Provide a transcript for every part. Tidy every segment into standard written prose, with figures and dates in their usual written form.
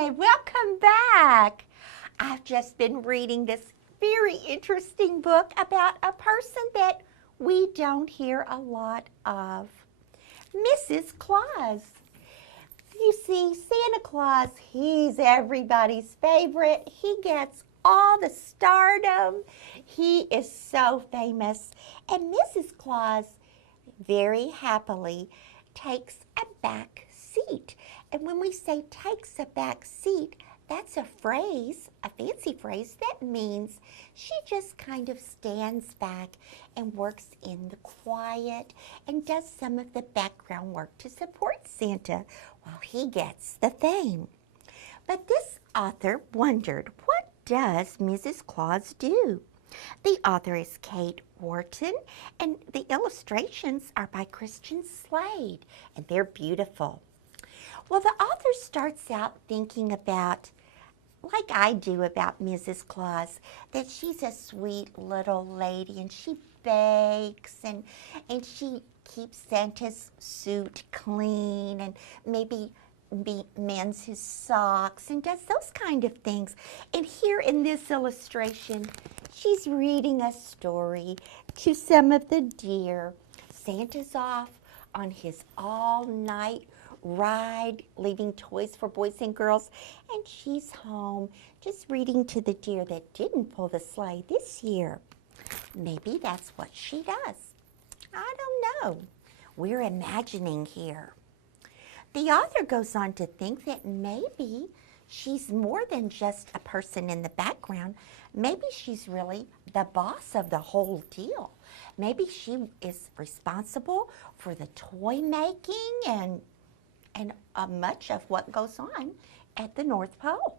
Hi, welcome back. I've just been reading this very interesting book about a person that we don't hear a lot of, Mrs. Claus. You see, Santa Claus, he's everybody's favorite. He gets all the stardom. He is so famous. And Mrs. Claus very happily takes a back seat. And when we say takes a back seat, that's a phrase, a fancy phrase that means she just kind of stands back and works in the quiet and does some of the background work to support Santa while he gets the fame. But this author wondered, what does Mrs. Claus do? The author is Kate Wharton, and the illustrations are by Christian Slade, and they're beautiful. Well, the author starts out thinking about, like I do about Mrs. Claus, that she's a sweet little lady and she bakes and she keeps Santa's suit clean and maybe mends his socks and does those kind of things. And here in this illustration, she's reading a story to some of the deer. Santa's off on his all-night ride, leaving toys for boys and girls, and she's home just reading to the deer that didn't pull the sleigh this year. Maybe that's what she does. I don't know. We're imagining here. The author goes on to think that maybe she's more than just a person in the background. Maybe she's really the boss of the whole deal. Maybe she is responsible for the toy making and much of what goes on at the North Pole.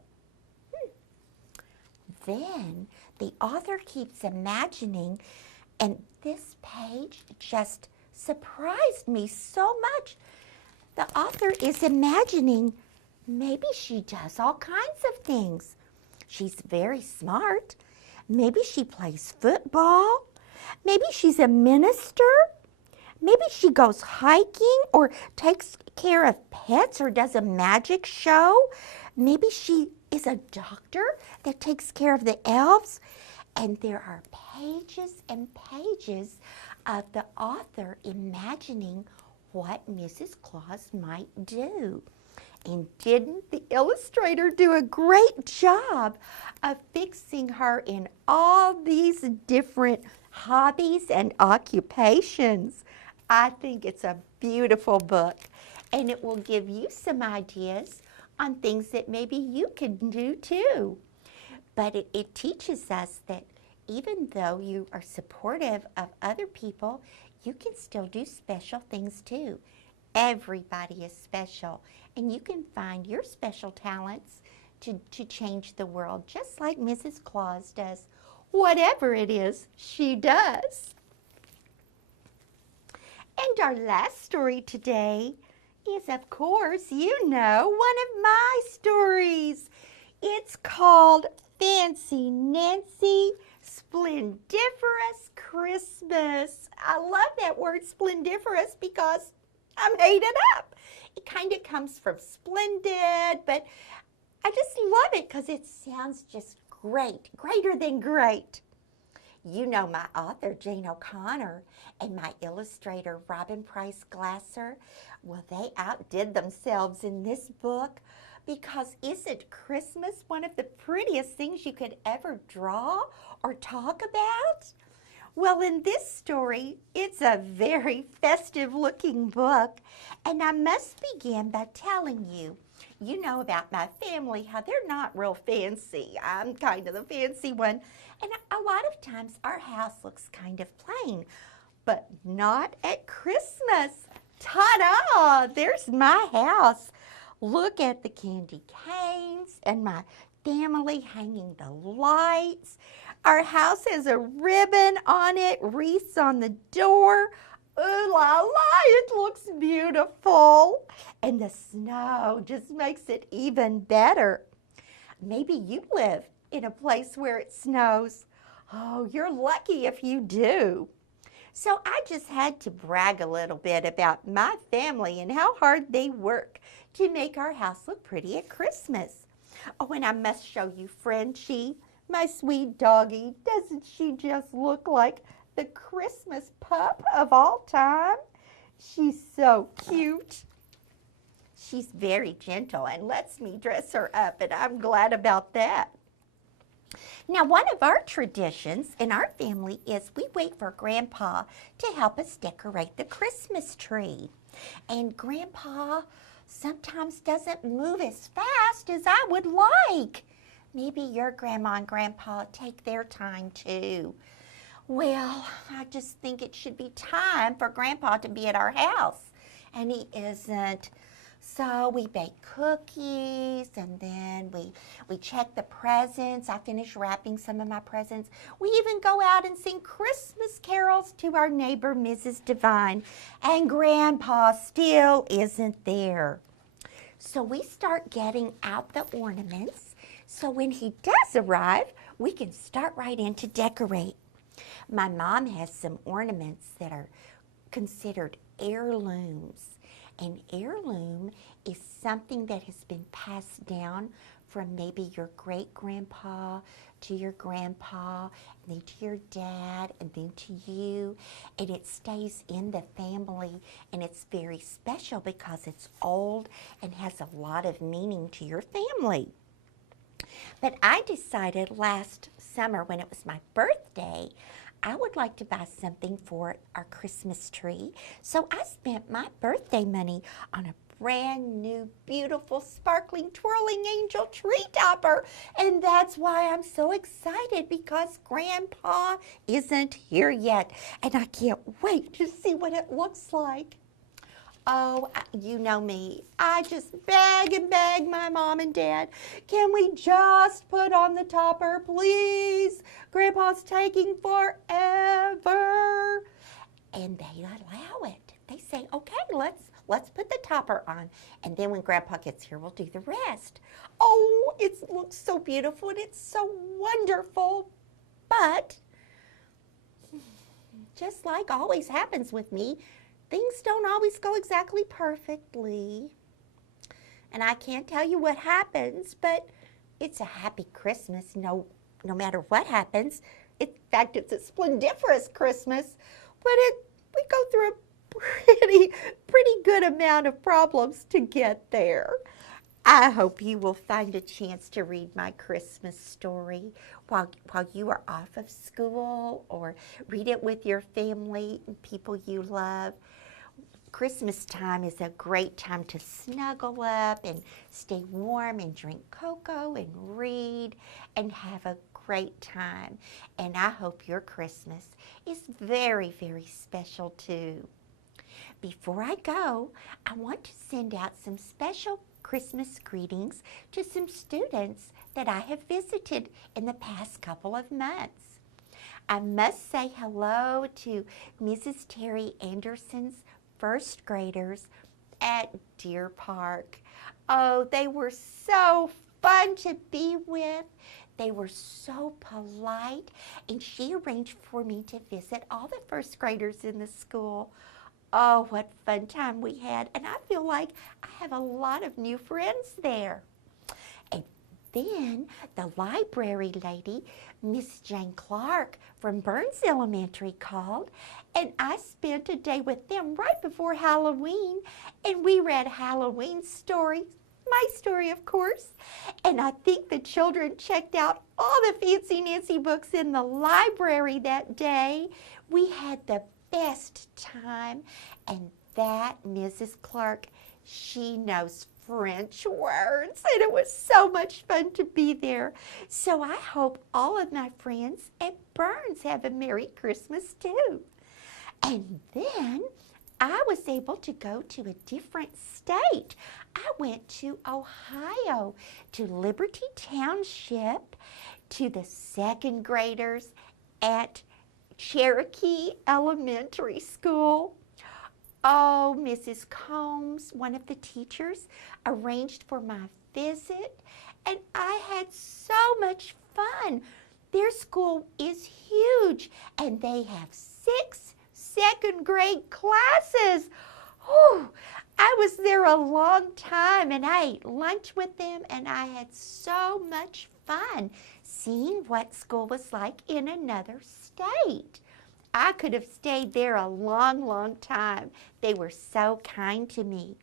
Then the author keeps imagining, and this page just surprised me so much. The author is imagining maybe she does all kinds of things. She's very smart. Maybe she plays football. Maybe she's a minister. Maybe she goes hiking or takes care of pets or does a magic show. Maybe she is a doctor that takes care of the elves. And there are pages and pages of the author imagining what Mrs. Claus might do. And didn't the illustrator do a great job of fixing her in all these different hobbies and occupations? I think it's a beautiful book, and it will give you some ideas on things that maybe you can do too. But it teaches us that even though you are supportive of other people, you can still do special things too. Everybody is special, and you can find your special talents to change the world, just like Mrs. Claus does, whatever it is she does. And our last story today is, of course, you know, one of my stories. It's called Fancy Nancy Splendiferous Christmas. I love that word splendiferous because I made it up. It kind of comes from splendid, but I just love it because it sounds just great, greater than great. You know my author, Jane O'Connor, and my illustrator, Robin Price Glasser. Well, they outdid themselves in this book because isn't Christmas one of the prettiest things you could ever draw or talk about? Well, in this story, it's a very festive-looking book, and I must begin by telling you, you know about my family, how they're not real fancy. I'm kind of the fancy one. And a lot of times our house looks kind of plain, but not at Christmas. Ta-da! There's my house. Look at the candy canes and my family hanging the lights. Our house has a ribbon on it, wreaths on the door. Ooh la la, it looks beautiful. And the snow just makes it even better. Maybe you live in a place where it snows. Oh, you're lucky if you do. So I just had to brag a little bit about my family and how hard they work to make our house look pretty at Christmas. Oh, and I must show you Frenchie, my sweet doggie. Doesn't she just look like the Christmas pup of all time? She's so cute. She's very gentle and lets me dress her up, and I'm glad about that. Now, one of our traditions in our family is we wait for Grandpa to help us decorate the Christmas tree. And Grandpa sometimes doesn't move as fast as I would like. Maybe your grandma and grandpa take their time too. Well, I just think it should be time for Grandpa to be at our house, and he isn't. So we bake cookies, and then we check the presents. I finish wrapping some of my presents. We even go out and sing Christmas carols to our neighbor, Mrs. Devine, and Grandpa still isn't there. So we start getting out the ornaments, so when he does arrive, we can start right in to decorate. My mom has some ornaments that are considered heirlooms. An heirloom is something that has been passed down from maybe your great-grandpa to your grandpa, and then to your dad, and then to you, and it stays in the family, and it's very special because it's old and has a lot of meaning to your family. But I decided last summer when it was my birthday, I would like to buy something for our Christmas tree. So I spent my birthday money on a brand new, beautiful, sparkling, twirling angel tree topper. And that's why I'm so excited, because Grandpa isn't here yet. And I can't wait to see what it looks like. Oh, you know me. I just beg and beg my mom and dad, can we just put on the topper, please? Grandpa's taking forever. And they allow it. They say, okay, let's put the topper on. And then when Grandpa gets here, we'll do the rest. Oh, it looks so beautiful and it's so wonderful. But just like always happens with me, things don't always go exactly perfectly. And I can't tell you what happens, but it's a happy Christmas no matter what happens. In fact, it's a splendiferous Christmas, but we go through a pretty good amount of problems to get there. I hope you will find a chance to read my Christmas story while you are off of school, or read it with your family and people you love. Christmas time is a great time to snuggle up and stay warm and drink cocoa and read and have a great time. And I hope your Christmas is very, very special too. Before I go, I want to send out some special Christmas greetings to some students that I have visited in the past couple of months. I must say hello to Mrs. Terry Anderson's first graders at Deer Park. Oh, they were so fun to be with. They were so polite, and she arranged for me to visit all the first graders in the school. Oh, what fun time we had, and I feel like I have a lot of new friends there. And then the library lady, Miss Jane Clark from Burns Elementary, called, and I spent a day with them right before Halloween, and we read Halloween stories, my story of course, and I think the children checked out all the Fancy Nancy books in the library that day. We had the best time, and that Mrs. Clark, she knows French words, and it was so much fun to be there. So I hope all of my friends at Burns have a Merry Christmas too. And then I was able to go to a different state. I went to Ohio, to Liberty Township, to the second graders at Cherokee Elementary School. Oh, Mrs. Combs, one of the teachers, arranged for my visit, and I had so much fun. Their school is huge, and they have 6 second grade classes. Whew, I was there a long time and I ate lunch with them and I had so much fun seeing what school was like in another state. I could have stayed there a long, long time. They were so kind to me.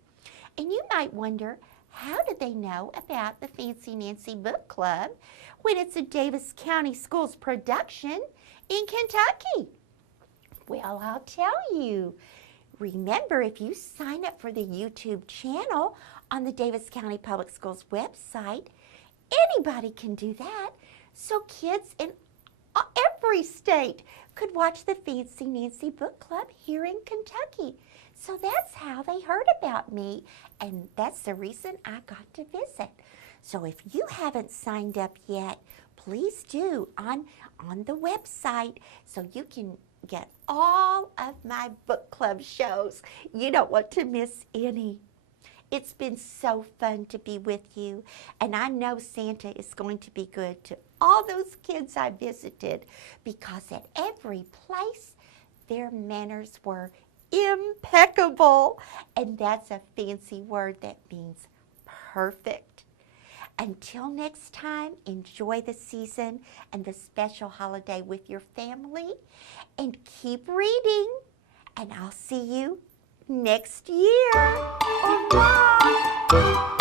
And you might wonder, how do they know about the Fancy Nancy Book Club when it's a Davis County Schools production in Kentucky? Well, I'll tell you. Remember, if you sign up for the YouTube channel on the Davis County Public Schools website, anybody can do that. So kids in every state could watch the Fancy Nancy Book Club here in Kentucky. So that's how they heard about me, and that's the reason I got to visit. So if you haven't signed up yet, please do on the website so you can get all of my book club shows. You don't want to miss any. It's been so fun to be with you, and I know Santa is going to be good to all those kids I visited, because at every place their manners were impeccable, and that's a fancy word that means perfect. Until next time, enjoy the season and the special holiday with your family, and keep reading, and I'll see you next year. Au revoir.